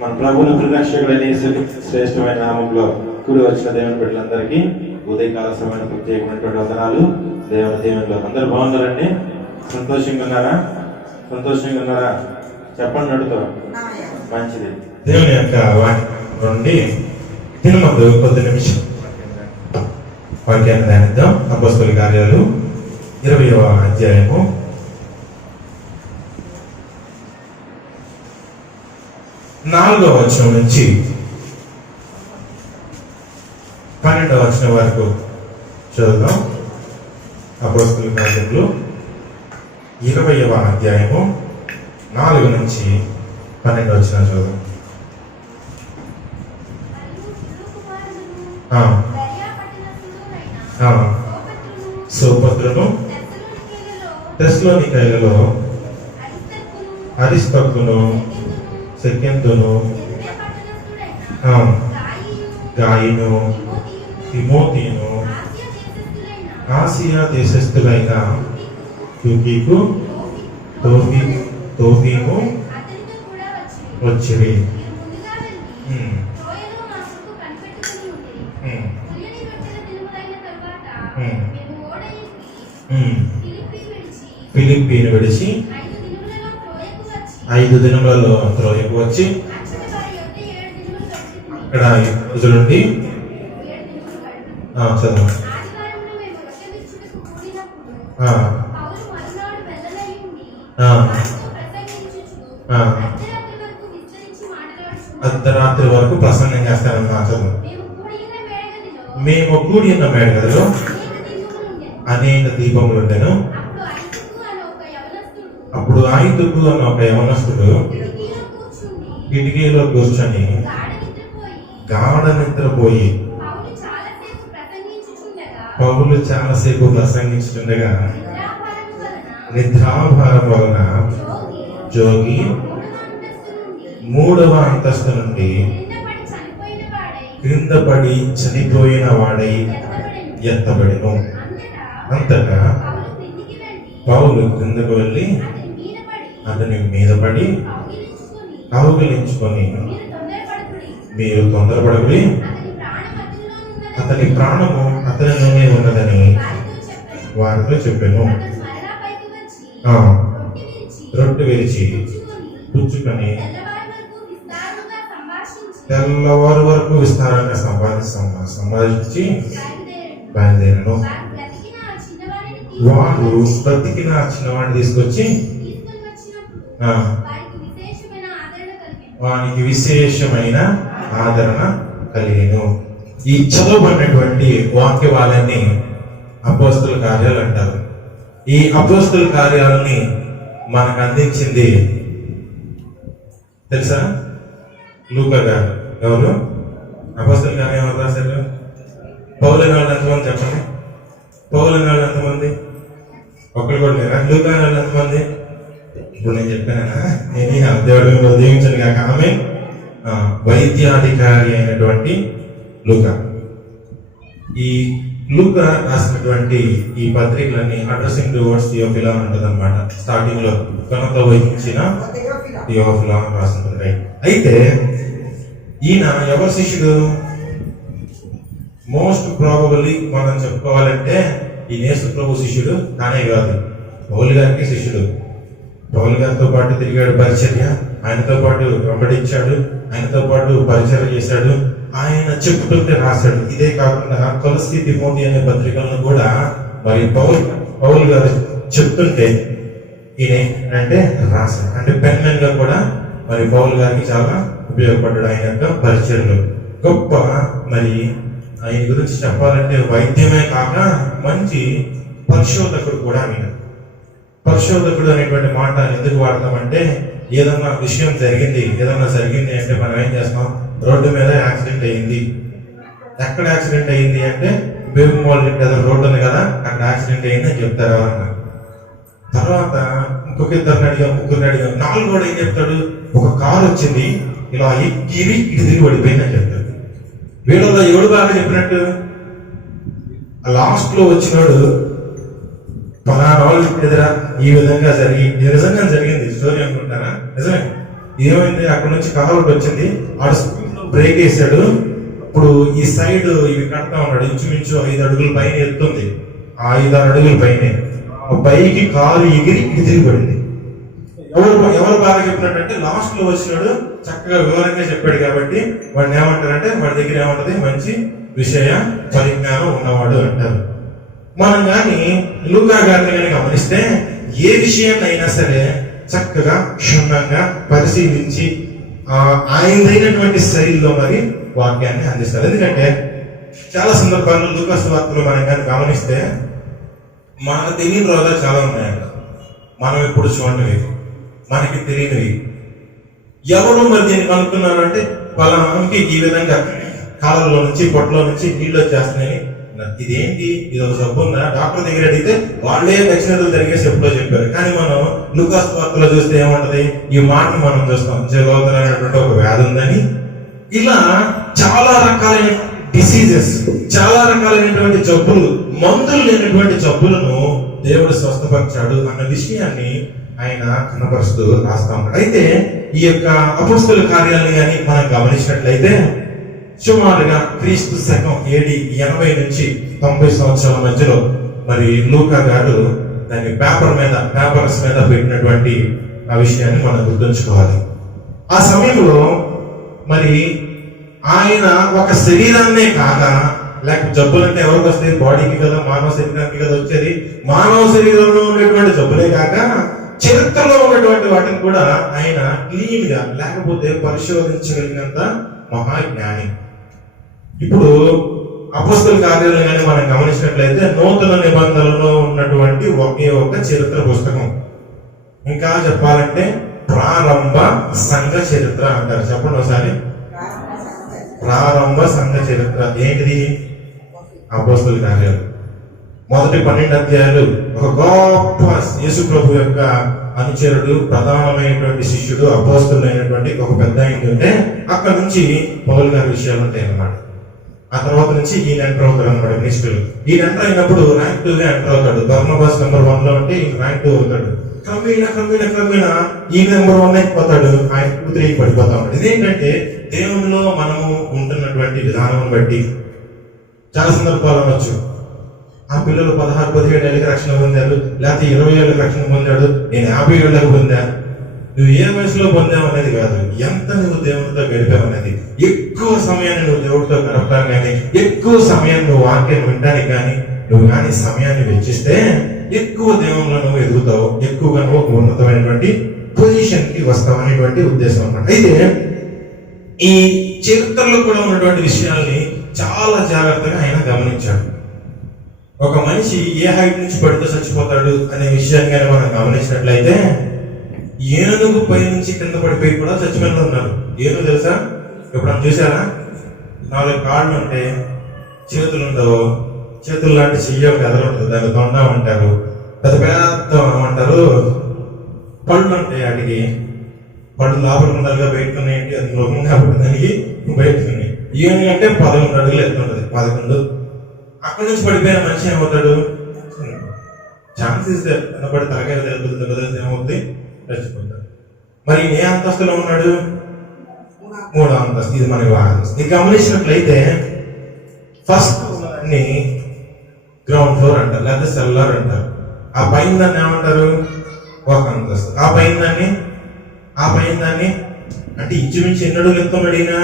మన ప్రభువును ప్రదక్షకుడైన శ్రేష్టమైన నామంలో కూడి వచ్చిన దేవుని బిడ్డలందరికీ ఉదయకాల సమయంలో ప్రత్యేకమైనటువంటి వదనాలు. దేవునిలో అందరూ బాగున్నారండి? సంతోషంగా ఉన్నారా? సంతోషంగా ఉన్నారా? చెప్పండి నడుతో. మంచిది. దేవుని యొక్క వాక్యం నుండి తిరుమల కొద్ది నిమిషం వాక్యాన్ని ధ్యానిద్దాం. అపోస్తలుల కార్యాలు 20వ అధ్యాయము 4వ వచనం నుంచి 12వ వచనం వరకు చదువుదాం. అపోస్తలుల కార్యాలు 20వ అధ్యాయము 4 నుంచి 12వ వచనం చదువుదాం. సోపత్రును తెస్సలోనికైలలో అరిస్తర్కును సెకెందును గాయిను తిమోతిను ఆసియా దేశస్థులైన తుకీకు తోఫీము వచ్చిరి. ఫిలిప్పీని విడిచి 5 దినములలో త్రోయకు వచ్చి అక్కడ రోజులుండి చదువు అర్ధరాత్రి వరకు ప్రసంగం చేస్తారన్న చదువు. మేము కూడి ఉన్న మేడగదిలో అనేక దీపములు ఉండెను. అప్పుడు ఐదుకు అన్న ఒక యవనస్తుడు కిటికీలో కూర్చొని గాఢ నిద్రపోయి పౌలు చాలాసేపు ప్రసంగించుండగా నిద్రాభారం వలన జోగి 3వ అంతస్తు నుండి క్రింద పడి చనిపోయిన వాడై ఎత్తబడిను. అంతటా పౌలు క్రిందకు వెళ్ళి అతని మీద పడి కౌగిలించుకొని, మీరు తొందరపడకుడి, అతని ప్రాణము అతనిలోనే ఉన్నదని వారితో చెప్పాను. రొట్టె విరిచి పుచ్చుకొని తెల్లవారు వరకు విస్తారంగా సంపాదించి బయలుదేరను. వాడు బ్రతికిన చిన్నవాడిని తీసుకొచ్చి వానికి విశేషమైన ఆదరణ కలిగెను. ఈ చదవబడినటువంటి వాక్య భాగాన్ని అపోస్తలుల కార్యాలు అంటారు. ఈ అపోస్తలుల కార్యాలని మనకు అందించింది తెలుసా? లూకా గారు. ఎవరు? అపోస్తలుల కార్యం ఎవరు రాశారు? పౌలు అనే వాళ్ళు ఎంతమంది చెప్పండి? పౌలు అనే వాళ్ళు ఎంతమంది? ఒక్కరు కూడా లేరా? లూకా అనే వాళ్ళు ఎంతమంది? ఇప్పుడు నేను చెప్పానా? దేవుడు దీవించను కాక. ఆమె వైద్యాధికారి అయినటువంటి లూకా. ఈ లూకా రాసినటువంటి ఈ పత్రికలన్నీ అడ్రసింగ్ టువర్డ్స్ థియోఫిలా ఉంటుంది అనమాట. స్టార్టింగ్ లో కనుక వహించిన థియోఫిలా రాసింది. అయితే ఈయన ఎవరి శిష్యుడు? మోస్ట్ ప్రాబబుల్లీ మనం చెప్పుకోవాలంటే ఈ యేసు ప్రభు శిష్యుడు కానే కాదు, పౌలు గారికి శిష్యుడు. పౌలు గారితో పాటు తిరిగాడు, పరిచర్య ఆయనతో పాటు వెంబడించాడు, ఆయనతో పాటు పరిచర్య చేశాడు. ఆయన చెప్పుతుంటే రాశాడు. ఇదే కాకుండా కొలస్సీ తిమోతి అనే పత్రికలను కూడా మరి పౌలు గారు చెప్తుంటే ఈయన అంటే రాశాడు. అంటే పెన్మెన్ గా కూడా మరి పౌలు గారికి చాలా ఉపయోగపడ్డాడు. ఆయన యొక్క పరిచర్యలు గొప్ప. మరి ఆయన గురించి చెప్పాలంటే వైద్యమే కాక మంచి పరిశోధకుడు కూడా. ఆయన పరిశోధకుడు అనేటువంటి మాట ఎందుకు వాడతామంటే, ఏదన్నా విషయం జరిగింది అంటే మనం ఏం చేస్తాం? రోడ్డు మీద యాక్సిడెంట్ అయ్యింది. ఎక్కడ యాక్సిడెంట్ అయ్యింది అంటే బేబుమోల్ రోడ్డు ఉంది కదా, అక్కడ యాక్సిడెంట్ అయ్యింది అని చెప్తారు ఎవరన్నా. తర్వాత ఇంకొక ముగ్గురిని అడిగా 4 కూడా ఏం చెప్తాడు? ఒక కారు వచ్చింది, ఇలా ఎక్కిరి ఇటు తిరిగి పడిపోయింది అని చెప్తాడు. వీళ్ళలో ఎవడు బాగా చెప్పినట్టు? లాస్ట్ లో వచ్చినాడు పలానా వాళ్ళు ఎదురా ఈ విధంగా జరిగింది స్టోరీ అనుకుంటారా? నిజమే. ఏమైంది, అక్కడ నుంచి కార్ ఒకటి వచ్చింది, ఆడు స్పీడ్ లో బ్రేక్ వేసాడు. ఇప్పుడు ఈ సైడ్ ఇవి కడతా ఉన్నాడు, ఇంచుమించు 5 అడుగుల పైన ఎత్తుంది, ఆ 5-6 అడుగుల పైన పైకి కారు ఎగిరి తిరిగి పడింది. ఎవరు బాగా చెప్పినట్టు లాస్ట్ లో వచ్చినాడు, చక్కగా వివరంగా చెప్పాడు కాబట్టి వాడిని ఏమంటారంటే, వాడి దగ్గర ఏమంటది, మంచి విషయ పరిజ్ఞానం ఉన్నవాడు అంటారు. మనం కానీ లూకా గారిని కానీ గమనిస్తే ఏ విషయాన్ని అయినా సరే చక్కగా క్షుణ్ణంగా పరిశీలించి ఆయనదైనటువంటి శైలిలో మరి వాక్యాన్ని అందిస్తారు. ఎందుకంటే చాలా సందర్భాల్లో లూకా సువార్తలో మనం కానీ గమనిస్తే మనకు తెలియని రోగాలు చాలా ఉన్నాయంట, మనం ఎప్పుడు చూడనివి, మనకి తెలియనివి. ఎవరు మరి దీన్ని కనుక్కున్నారు అంటే, పలానాకి ఈ విధంగా కాలంలో నుంచి పొట్టలో నుంచి నీళ్ళు వచ్చేస్తున్నాయి, ఇదేంటి, ఇది ఒక జబ్బు ఉందా, డాక్టర్ దగ్గర అడిగితే వాళ్ళే దక్షిణలు జరిగేసి ఎప్పుడో చెప్పారు. కానీ మనం లూకా సువార్తలో చూస్తే ఏమంటది, ఈ మాటను మనం చూస్తాం, జలోదరైనటువంటి ఒక వ్యాధి ఉందని. ఇలా చాలా రకాలైన డిసీజెస్, చాలా రకాలైనటువంటి జబ్బులు, మందులు లేనటువంటి జబ్బులను దేవుడు స్వస్థపరిచాడు అన్న విషయాన్ని ఆయన కనపరుస్తూ రాస్తా ఉన్నాడు. అయితే ఈ యొక్క అపోస్తల కార్యాలను కానీ మనం గమనించినట్లయితే సుమారుగా క్రీస్తు శకం AD 80 నుంచి 90 సంవత్సరాల మధ్యలో మరి లూకా గారు దాన్ని పేపర్స్ మీద పెట్టినటువంటి ఆ విషయాన్ని మనం గుర్తుంచుకోవాలి. ఆ సమయంలో మరి ఆయన ఒక శరీరాన్నే కాక, లేకపోతే జబ్బులంటే ఎవరికి వస్తాయి, బాడీకి కదా, మానవ శరీరానికి కదా వచ్చేది, మానవ శరీరంలో ఉండేటువంటి జబ్బులే కాక చరిత్రలో ఉన్నటువంటి వాటిని కూడా ఆయన క్లీన్ గా, లేకపోతే పరిశోధించగలిగినంత మహాజ్ఞాని. ఇప్పుడు అపోస్తల కార్యాలను కానీ మనం గమనించినట్లయితే నూతన నిబంధనలో ఉన్నటువంటి ఒకే ఒక చరిత్ర పుస్తకం. ఇంకా చెప్పాలంటే ప్రారంభ సంఘ చరిత్ర అంటారు. చెప్పండి ఒకసారి, ప్రారంభ సంఘ చరిత్ర ఏంటిది? అపోస్తల కార్యాలు మొదటి 12 అధ్యాయాలు. ఒక గొప్ప యేసు ప్రభు యొక్క అనుచరుడు, ప్రధానమైనటువంటి శిష్యుడు, అపోస్తలుడైనటువంటి ఒక పెద్ద ఉంటే అక్కడ నుంచి పౌలు గారి విషయాలు ఉంటాయి అన్నమాట. ఆ తర్వాత నుంచి ఈయన ఎంటర్ అవుతాడు అనమాట, మినిస్టర్లు. ఈయన ఎంటర్ అయినప్పుడు ర్యాంక్ 2 గా ఎంటర్ అవుతాడు. బర్నబాస్ నెంబర్ 1 లో ఉంటే ఈయన ర్యాంక్ 2 అవుతాడు. క్రమేణా ఈ నెంబర్ 1 అయిపోతాడు, ఆయన 2, 3 పడిపోతా ఉంటాడు. ఇదేంటంటే దేవునిలో మనము ఉంటున్నటువంటి విధానం బట్టి చాలా సందర్భాలు అనొచ్చు. ఆ పిల్లలు 16-17 ఏళ్ళకి రక్షణ పొందారు, లేకపోతే 20 ఏళ్ళకి రక్షణ పొందాడు, నేను 50 ఏళ్ళకి పొందా. నువ్వు ఏ వయసులో పొందావు అనేది కాదు, ఎంత నువ్వు దేవునితో గడిపావు అనేది. ఎక్కువ సమయాన్ని నువ్వు దేవుడితో గడపడానికి కానీ, ఎక్కువ సమయాన్ని నువ్వు వాక్యాన్ని వినడానికి కానీ నువ్వు కానీ సమయాన్ని వెచ్చిస్తే ఎక్కువ దేవునిలో నువ్వు ఎదుగుతావు, ఎక్కువగా నువ్వు ఉన్నతమైనటువంటి పొజిషన్ కి వస్తావు అనేటువంటి ఉద్దేశం అన్నమాట. అయితే ఈ చరిత్రలో కూడా ఉన్నటువంటి విషయాల్ని చాలా జాగ్రత్తగా ఆయన గమనించాడు. ఒక మనిషి ఏ హైట్ నుంచి పడితే చచ్చిపోతాడు అనే విషయాన్ని కానీ మనం గమనించినట్లయితే, ఏనుగు పై నుంచి కింద పడిపోయి కూడా చచ్చిపోయిన ఉన్నారు. ఏనుగు తెలుసా? ఎప్పుడన్నా చూసారా? 4 కాళ్ళు ఉంటే చేతులు ఉండవు, చేతులు లాంటి చెయ్య కథలు ఉంటుంది, దాన్ని దొండం అంటారు. పెద్ద అంటారు. పళ్ళు ఉంటాయి, వాటికి పళ్ళు లోపల ఉండాలిగా, బయటకున్నాయంటే అది మృగం కాబట్టి దానికి బయటకున్నాయి. ఏనుగు అంటే 11 అడుగులు ఎత్తుంటది, 11. అక్కడి నుంచి పడిపోయిన మనిషి ఏమవుతాడు? ఛాన్స్ ఇస్తే కనబడి తలకాయ తెలుపుతుంది, ఏమవుతుంది? చచ్చిపోతాడు. మరి ఏ అంతస్తులో ఉన్నాడు? 3వ అంతస్తు. ఇది మనకి బాగా ఇది గమనించినట్లయితే ఫస్ట్ ని గ్రౌండ్ ఫ్లోర్ అంటారు, లేదా సెల్లార్ అంటారు. ఆ పైన దాన్ని ఏమంటారు? ఒక అంతస్తు. ఆ పైన దాన్ని అంటే ఇంచుమించు ఎన్ని అడుగులు ఎత్తున్నాడు ఈయన?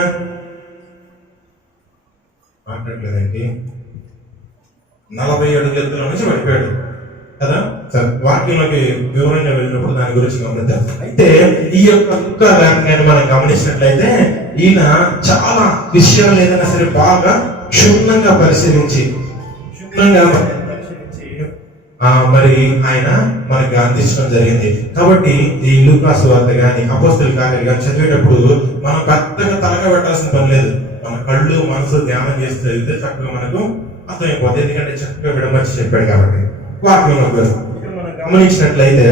మాట్లాడలేదండి, 40 అడుగుల ఎత్తుల నుంచి పడిపోయాడు కదా. సరే, వాక్యంలోకి వివరంగా వెళ్ళినప్పుడు దాని గురించి గమనిద్దాం. అయితే ఈ యొక్క లూకా గారిని మనం గమనించినట్లయితే ఈయన చాలా విషయాలు ఏదైనా సరే బాగా క్షుణ్ణంగా పరిశీలించి మరి ఆయన మనకి అందించడం జరిగింది. కాబట్టి ఈ లూకా సువార్త గాని అపోస్తల కార్యాలు కానీ చదివేటప్పుడు మనం పెద్దగా తలగా పెట్టాల్సిన పని లేదు. మన కళ్ళు మనసు ధ్యానం చేసి చదివితే చక్కగా మనకు అర్థమైపోతుంది. ఎందుకంటే చక్కగా విడమర్చి చెప్పాడు కాబట్టి. వాక్యంలో మనం గమనించినట్లయితే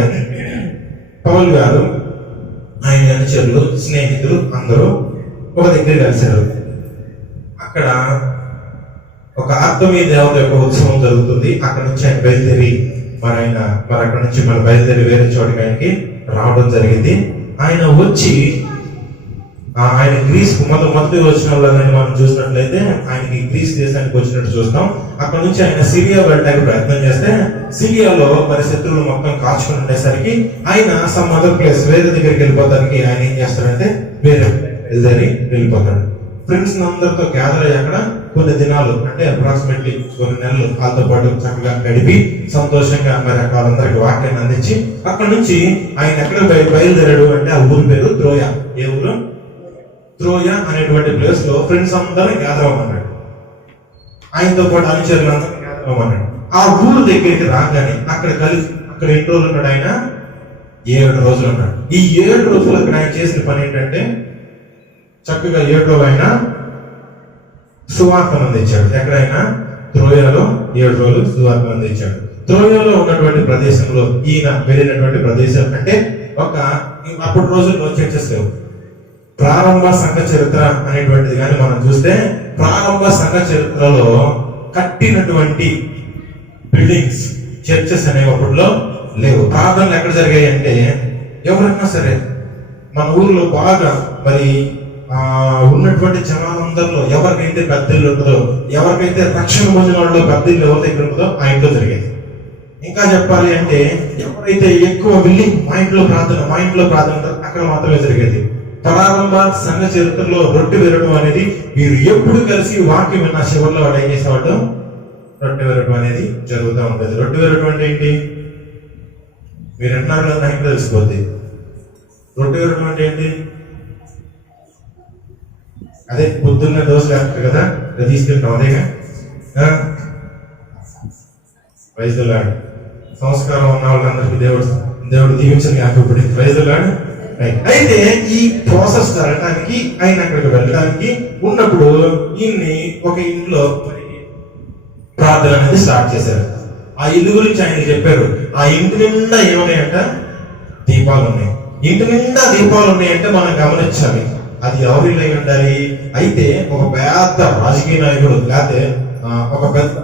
పౌలు గారు, ఆయన అనుచరులు, స్నేహితులు అందరూ ఒక దగ్గర కలిశారు. అక్కడ ఒక ఆత్మీయ దేవత యొక్క ఉత్సవం జరుగుతుంది. అక్కడ నుంచి ఆయన బయలుదేరి మరి అక్కడ నుంచి బయలుదేరి వేరే చోటికి ఆయనకి రావడం జరిగింది. ఆయన వచ్చి ఆయన గ్రీస్ మొదటి వచనంలో మనం చూసినట్లయితే ఆయనకి గ్రీస్ దేశానికి వచ్చినట్టు చూస్తాం. అక్కడ నుంచి ఆయన సిరియా వెళ్ళడానికి ప్రయత్నం చేస్తే సిరియాలో మరి శత్రువులు మొత్తం కాచుకుని ఉండేసరికి ఆయన సమ్ అదర్ ప్లేస్ వేరే దగ్గరికి వెళ్ళిపోతానికి ఆయన ఏం చేస్తాడంటే వేరే వెళ్ళిపోతాడు. ఫ్రెండ్స్ అందరితో గ్యాదర్ అయ్యి అక్కడ కొన్ని దినాలు అంటే అప్రాక్సిమేట్లీ కొన్ని నెలలు వాళ్ళతో పాటు చక్కగా గడిపి సంతోషంగా మరి అక్కడ వాళ్ళందరికి వాక్యాన్ని అందించి అక్కడ నుంచి ఆయన ఎక్కడ బయలుదేరాడు అంటే ఆ ఊరి పేరు త్రోయ. ఏ ఊరు? త్రోయ అనేటువంటి ప్లేస్ లో ఫ్రెండ్స్ అందరూ గ్యాదర్ అవ్వమన్నాడు. ఆయనతో పాటు అనుచరులు అందరూ గ్యాదర్ అవ్వమన్నాడు. ఆ ఊరు దగ్గరికి రాగానే అక్కడ ఎన్ని రోజులు ఉన్నాడు ఆయన? 7 రోజులు ఉన్నాడు. ఈ 7 రోజులు అక్కడ ఆయన చేసిన పని ఏంటంటే చక్కగా 7 రోజులు ఆయన సువార్తను అందించాడు. ఎక్కడైనా త్రోయలో 7 రోజులు సువార్తను అందించాడు. త్రోయలో ఉన్నటువంటి ప్రదేశంలో ఈయన వెళ్ళినటువంటి ప్రదేశం అంటే అప్పటి రోజుల్లో చర్చెస్ లేవు. ప్రారంభ సంఘ చరిత్ర అనేటువంటిది కానీ మనం చూస్తే ప్రారంభ సంఘ చరిత్రలో కట్టినటువంటి బిల్డింగ్స్ చర్చెస్ అనేవి అప్పట్లో లేవు. ప్రార్థనలు ఎక్కడ జరిగాయి అంటే ఎవరైనా సరే మన ఊర్లో బాగా మరి ఉన్నటువంటి జనాలందరిలో ఎవరికైతే పెద్దలు ఉంటుందో, ఎవరికైతే రక్షణ పొందిన వాళ్ళు పెద్దలు ఎవరి దగ్గర ఉంటుందో ఆ ఇంట్లో జరిగేది. ఇంకా చెప్పాలి అంటే ఎవరైతే ఎక్కువ వెళ్ళి మా ఇంట్లో ప్రార్థన అక్కడ మాత్రమే జరిగేది. ప్రారంభ సంఘ చరిత్రలో రొట్టె విరడం అనేది మీరు ఎప్పుడు కలిసి వాక్యం విన్న చివరిలో వాడు ఏం చేసేవాడు? రొట్టె విరడం అనేది జరుగుతూ ఉంటుంది. రొట్టె విరడం అంటే ఏంటి? మీరు అంటున్నారు కదా, నాకు తెలిసిపోద్ది. రొట్టె విరడం అంటే ఏంటి? అదే పొద్దున్న దోశలు వేస్తారు కదా, తీసుకుంటాం అదేగా. వైద్యులాడు సంస్కారం ఉన్న వాళ్ళందరికీ దేవుడు దీవించని ఆకపోయి వైద్యులాడు. అయితే ఈ ప్రాసెస్ జరగడానికి ఆయన అక్కడికి వెళ్ళడానికి ఉన్నప్పుడు ఈయన్ని ఒక ఇంట్లో ప్రార్థన అనేది స్టార్ట్ చేశారు. ఆ ఇల్లు గురించి ఆయన చెప్పారు. ఆ ఇంటి నిండా ఏమున్నాయంట? దీపాలు ఉన్నాయి. ఇంటి నిండా దీపాలు ఉన్నాయంటే మనం గమనించాలి అది ఎవరి ఇల్లు అయి ఉండాలి. అయితే ఒక పెద్ద రాజకీయ నాయకుడు లేకపోతే ఒక పెద్ద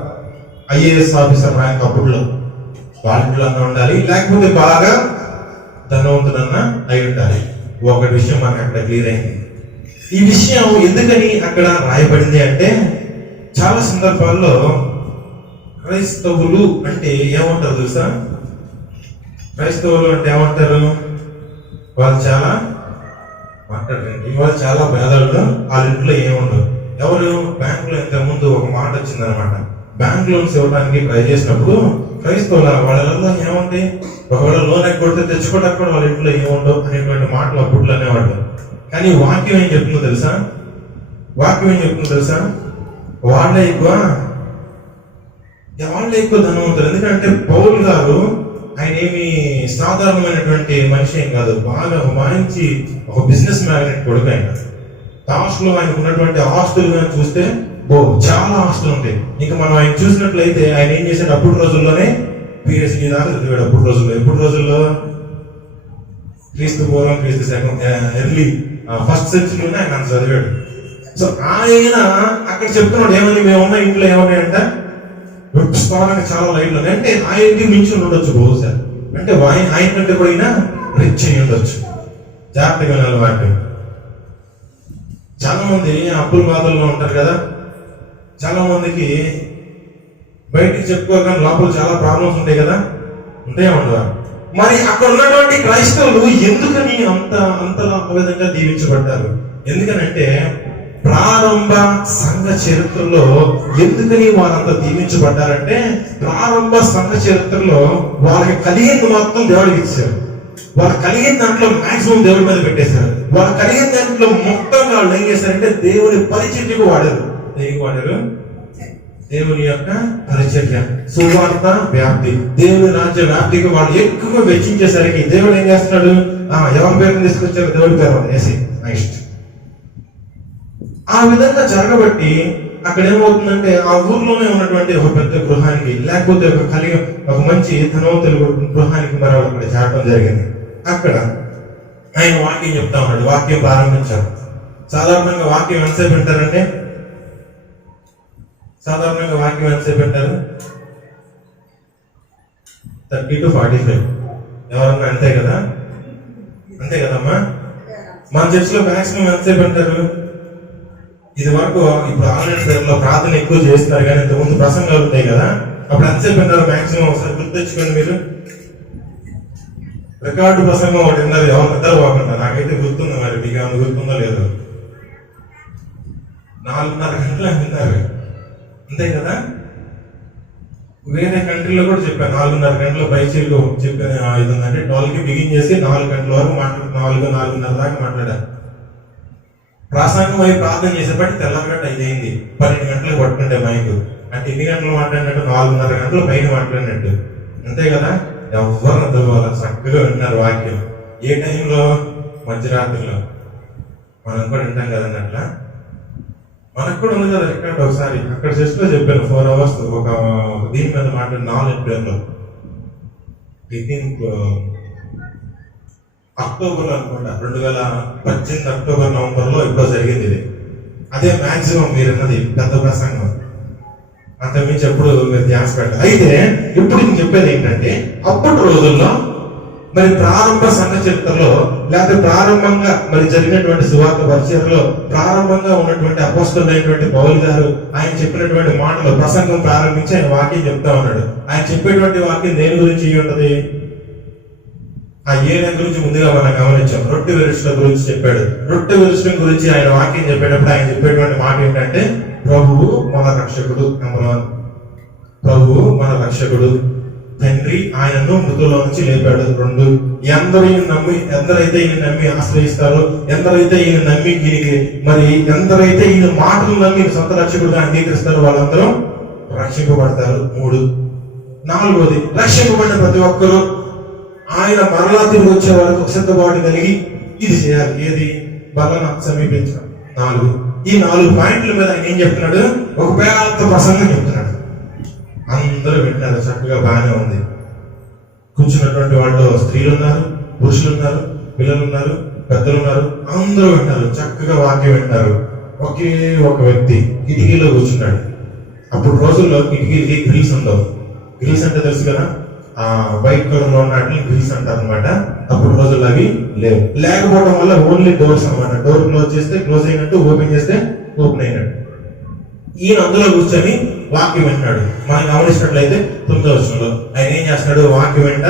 IAS ఆఫీసర్ ర్యాంక్ అప్పుడులో వాళ్ళ ఇంట్లో అన్న ఉండాలి, లేకపోతే బాగా ధనవంతుడన్నా అయి ఉండాలి. ఒకటి విషయం మనకు అక్కడ క్లియర్ అయింది. ఈ విషయం ఎందుకని అక్కడ రాయబడింది అంటే చాలా సందర్భాల్లో క్రైస్తవులు అంటే ఏమంటారు తెలుసా? క్రైస్తవులు అంటే ఏమంటారు? వాళ్ళు చాలా మాట్లాడండి, వాళ్ళు చాలా పేదలు, వాళ్ళ ఇంట్లో ఏముండవు. ఎవరు? బ్యాంకులో ఇంత ముందు ఒక మాట వచ్చిందనమాట. బ్యాంక్ లోన్స్ ఇవ్వడానికి ట్రై చేసినప్పుడు క్రైస్తవుల వాళ్ళలో ఏముంటాయి, ఒకవేళ లోన్ ఎక్కొడితే తెచ్చుకోవడానికి కూడా వాళ్ళ ఇంట్లో ఏముండవు అనేటువంటి మాటలు అప్పట్లో అనేవాళ్ళు. కానీ వాక్యం ఏం చెప్తుందో తెలుసా? వాళ్ళే ఎక్కువ ధనవంతులు. ఎందుకంటే పౌలు గారు ఆయన ఏమి సాధారణమైనటువంటి మనిషి ఏం కాదు, బాగా మంచి ఒక బిజినెస్ మ్యాగ్నెట్ కొడుకు. ఆయన లాస్ట్ లో ఆయనకు ఉన్నటువంటి ఆస్తులు కానీ చూస్తే చాలా ఆస్తులు ఉంటాయి. ఇంకా మనం ఆయన చూసినట్లయితే ఆయన ఏం చేశాడు? అప్పుడు రోజుల్లోనే PhD దాకా చదివాడు. ఎప్పుడు రోజుల్లో క్రీస్తు పూర్వం క్రీస్తు శకం ఎర్లీ ఫస్ట్ సెంచరీలోనే ఆయన చదివాడు. సో ఆయన అక్కడ చెప్తున్నాడు ఏమని, మేమున్న ఇంట్లో ఏమన్నాయంట స్థానానికి చాలా లైట్లు ఉన్నాయి. అంటే ఆయనకి మించి ఉండొచ్చు బహుశా, అంటే ఆయన కంటే కూడా రిచ్ అయి ఉండొచ్చు. జాగ్రత్తగా వినాలి వాటి. చాలా మంది అప్పుల బాధల్లో ఉంటారు కదా, చాలా మందికి బయటికి చెప్పుకోగానే లోపల చాలా ప్రాబ్లమ్స్ ఉంటాయి కదా, ఉంటాయా ఉండవా? మరి అక్కడ ఉన్నటువంటి క్రైస్తవులు ఎందుకని అంతలా ఆ విధంగా దీవించబడ్డారు? ఎందుకనంటే ప్రారంభ సంఘ చరిత్రలో ఎందుకని వారంతా దీవించబడ్డారంటే ప్రారంభ సంఘ చరిత్రలో వాళ్ళకి కలిగింది మొత్తం దేవుడికి ఇచ్చారు. వాళ్ళు కలిగిన దాంట్లో మాక్సిమం దేవుడి మీద పెట్టేశారు. వాళ్ళు కలిగిన దాంట్లో మొత్తంగా వాళ్ళు ఏం చేశారంటే దేవుని పరిచర్యకు వాడారు. దేనికి వాడారు? దేవుని యొక్క పరిచర్య, సువార్త వ్యాప్తి, దేవుని రాజ్య వ్యాప్తికి వాళ్ళు ఎక్కువ వెచ్చించేసరికి దేవుడు ఏం చేస్తున్నాడు? ఎవరి పేరు తీసుకొచ్చారు? దేవుడి పేరు వేసి నెక్స్ట్. ఆ విధంగా జరగబట్టి అక్కడ ఏమవుతుందంటే ఆ ఊర్లోనే ఉన్నటువంటి ఒక పెద్ద గృహానికి, లేకపోతే ఒక మంచి ధనవంతుల గృహానికి మరి అక్కడ చేరడం జరిగింది. అక్కడ ఆయన వాక్యం చెప్తా ఉన్నాడు. వాక్యం ప్రారంభించారు. సాధారణంగా వాక్యం ఎంతసేపు వింటారంటే సాధారణంగా వాక్యం ఎంతసేపు వింటారు? 30 to 45. ఎవరన్నా అంతే కదమ్మా? మన చర్చిలో మాక్సిమం ఎంతసేపు అంటారు? ఇది వరకు ఇప్పుడు ఆన్లైన్ పేరులో ప్రార్థన ఎక్కువ చేస్తారు, కానీ ఇంతకుముందు ప్రసంగాలు ఉంటాయి కదా, అప్పుడు ఎంతసేపు అంటారు మాక్సిమం? ఒకసారి గుర్తెచ్చుకోండి మీరు. రికార్డు ప్రసంగం ఒకటి విన్నారు, ఎవరు నిద్ర పోకుండా. నాకైతే గుర్తుంది, మరి మీకు ఏమైనా గుర్తుందో లేదో. 4:30 గంటలు విన్నారు, అంతే కదా? వేరే కంట్రీలో కూడా చెప్పాను 4:30 గంటల పైచీలు చెప్పిన అంటే 12కి బిగిన్ చేసి 4 గంటల వరకు మాట్లాడుతూ 4:30 దాకా మాట్లాడా. ప్రసంగం అయి ప్రార్థన చేసేప్పటికి తెల్లగట్ట 5 అయింది. 12 గంటలకు పట్టుకుంటే మైకు అంటే ఎన్ని గంటలు మాట్లాడినట్టు? 4:30 గంటలు పైన మాట్లాడినట్టు, అంతే కదా? ఎవరు నిద్రపోవాలి, చక్కగా విన్నారు వాక్యం. ఏ టైంలో? మధ్యరాత్రిలో. మనం కూడా వింటాం కదండి అట్లా. మనకు కూడా ఉంది కదా రికార్డ్. ఒకసారి అక్కడ చేస్తూ చెప్పాను 4 అవర్స్ ఒక దీని మీద మాట్లాడిన 4 ఏప్రిల్లో, ఐ థింక్ అక్టోబర్ అనుకుంటా, 2018 అక్టోబర్ నవంబర్లో ఎప్పుడో జరిగింది ఇది. అదే మాక్సిమం మీరున్నది పెద్ద ప్రసంగం, అంతకుమించి ఎప్పుడు మీరు ధ్యాస పెట్టాలి. అయితే ఇప్పుడు నేను చెప్పేది ఏంటంటే, అప్పటి రోజుల్లో మరి ప్రారంభ సంఘ చరిత్రలో, లేకపోతే ప్రారంభంగా మరి జరిగినటువంటి సువార్త పరిచర్లో ప్రారంభంగా ఉన్నటువంటి అపోస్తలుడైనటువంటి పౌలు గారు ఆయన చెప్పినటువంటి మాటలు, ప్రసంగం ప్రారంభించి ఆయన వాక్యం చెప్తా ఉన్నాడు. ఆయన చెప్పేటువంటి వాక్యం దేని గురించి ఉంటది? ఆ ఏదైనా గురించి ముందుగా మనం గమనించాం. రొట్టె విరుచుట గురించి చెప్పాడు. రొట్టె విరుచడం గురించి ఆయన వాక్యం చెప్పేటప్పుడు ఆయన చెప్పేటువంటి మాట ఏంటంటే, ప్రభువు మన రక్షకుడు. ప్రభువు మన రక్షకుడు, తండ్రి ఆయనను మృతుల్లో నుంచి లేపాడు. 2, ఎందరైతే ఈయన నమ్మి ఆశ్రయిస్తారో, ఎందరైతే ఈయన నమ్మి మరి ఎందరైతే ఈయన మాటలు నమ్మి సొంత రక్షకుడుగా అంగీకరిస్తారో వాళ్ళందరూ రక్షింపబడతారు. 3, 4వది రక్షింపబడిన ప్రతి ఒక్కరూ ఆయన మరలా తిరిగి వచ్చే వాళ్ళకు సిద్ధపాటు కలిగి ఇది చేయాలి. ఏది? బలను సమీపించడం. 4. ఈ 4 పాయింట్ల మీద ఆయన ఏం చెప్తున్నాడు? ఒక పెద్ద ప్రసంగం చెప్తున్నాడు. అందరూ వింటారు, చక్కగా బాగానే ఉంది. కూర్చున్నటువంటి వాళ్ళు స్త్రీలు ఉన్నారు, పురుషులు ఉన్నారు, పిల్లలు ఉన్నారు, పెద్దలు ఉన్నారు, అందరూ వింటారు, చక్కగా వాక్యం వింటారు. ఒకే ఒక వ్యక్తి కిటికీలో కూర్చున్నాడు. అప్పుడు రోజుల్లో కిటికీలకి గ్రిల్స్ ఉండవు. గ్రిల్స్ అంటే తెలుసు కదా, ఆ వైట్ కలర్ లో ఉన్నట్లు గ్రిల్స్ అంటారు అనమాట. అప్పుడు రోజుల్లో అవి లేవు. లేకపోవడం వల్ల ఓన్లీ డోర్స్ అనమాట. డోర్ క్లోజ్ చేస్తే క్లోజ్ అయినట్టు, ఓపెన్ చేస్తే ఓపెన్ అయినట్టు. ఈయన అందులో కూర్చొని వాక్యం వింటాడు. మనం గమనించినట్లయితే 9వ వచనంలో ఆయన ఏం చేస్తున్నాడు? వాక్యం వెంట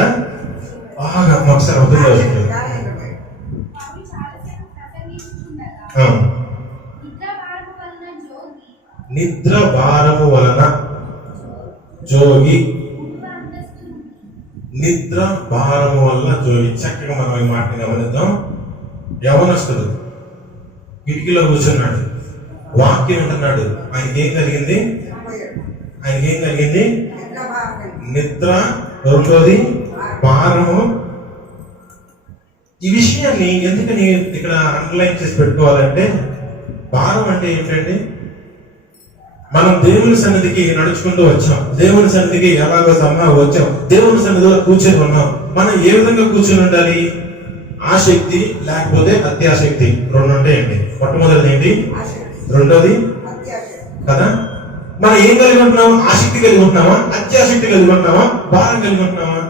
బాగా ఒకసారి 9వ వచనంలో నిద్ర భారము వలన జోగి, నిద్ర భారము వల్ల జోగి. చక్కగా మనం ఈ మాటని గమనిద్దాం. యవనస్తుడు కిటికీలో కూర్చున్నాడు, వాక్యం వింటున్నాడు. ఆయనకి ఏం కలిగింది? నిద్ర. 2వది భారము. ఈ విషయాన్ని ఎందుకని ఇక్కడ అండర్లైన్ చేసి పెట్టుకోవాలంటే, భారం అంటే ఏంటండి? మనం దేవుని సన్నిధికి నడుచుకుంటూ వచ్చాం, దేవుని సన్నిధికి ఎలాగో వచ్చాం, దేవుని సన్నిధిలో కూర్చొని ఉన్నాం. మనం ఏ విధంగా కూర్చొని ఉండాలి? ఆసక్తి లేకపోతే అత్యాసక్తి. 2 ఉంటాయండి. మొట్టమొదటిది ఏంటి? 2వది కదా. మనం ఏం కలిగి ఉంటున్నాం? ఆసక్తి కలిగి ఉంటున్నామా? అత్యాసక్తి కలిగి ఉంటున్నామా? భారం కలిగి ఉంటున్నామా?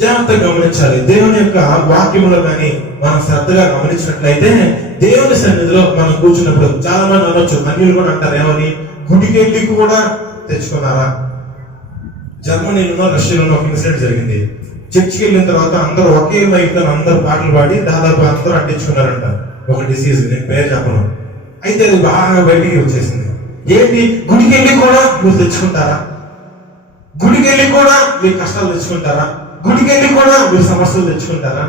జాగ్రత్తగా గమనించాలి. దేవుని యొక్క వాక్యములో కానీ మనం శ్రద్ధగా గమనించినట్లయితే, దేవుని సన్నిధిలో మనం కూర్చున్నప్పుడు చాలా మంది అనొచ్చు, అన్యులు కూడా అంటారు, ఏమని? గుడికి వెళ్ళి కూడా తెచ్చుకున్నారా? జర్మనీలో, రష్యాలో ఒక ఇన్సిడెంట్ జరిగింది. చర్చికి వెళ్ళిన తర్వాత అందరూ ఒకే మైక్ అందరూ పాటలు పాడి దాదాపు అందరూ అంటించుకున్నారంట ఒక డిసీజ్. నేను పేరు చెప్పను. అయితే అది బాగా బయటికి వచ్చేసింది. ఏంటి? గుడికి వెళ్ళి కూడా మీరు తెచ్చుకుంటారా? గుడికి వెళ్ళి కూడా మీరు కష్టాలు తెచ్చుకుంటారా? గుడికి వెళ్ళి కూడా మీరు సమస్యలు తెచ్చుకుంటారా?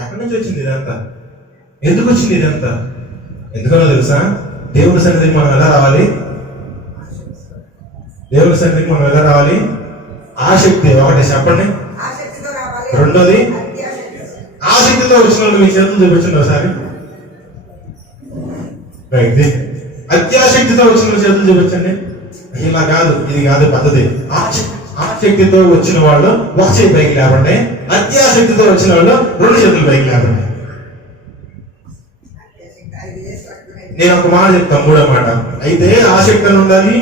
ఎక్కడి నుంచి వచ్చింది ఇదంతా? ఎందుకు వచ్చింది ఇదంతా? ఎందుకనో తెలుసా? దేవుని సన్నిధికి మనం ఎలా రావాలి? దేవుని సన్నిధికి మనం ఎలా రావాలి? ఆసక్తి. ఒకటి చెప్పండి. 2వది ఆసక్తితో వచ్చిన వాళ్ళు మీ చేతులు చూపించండి ఒకసారి. అత్యాసక్తితో వచ్చిన చేతులు చూపించండి. ఇలా కాదు, ఇది కాదు పద్ధతి. ఆసక్తితో వచ్చిన వాళ్ళు ఒక చేతి పైకి లేపండి, అత్యాసక్తితో వచ్చిన వాళ్ళు 2 చేతులు పైకి లేపండి. నేను ఒక మాట చెప్తాను, 3వ మాట. అయితే ఆసక్తి అని ఉండాలి,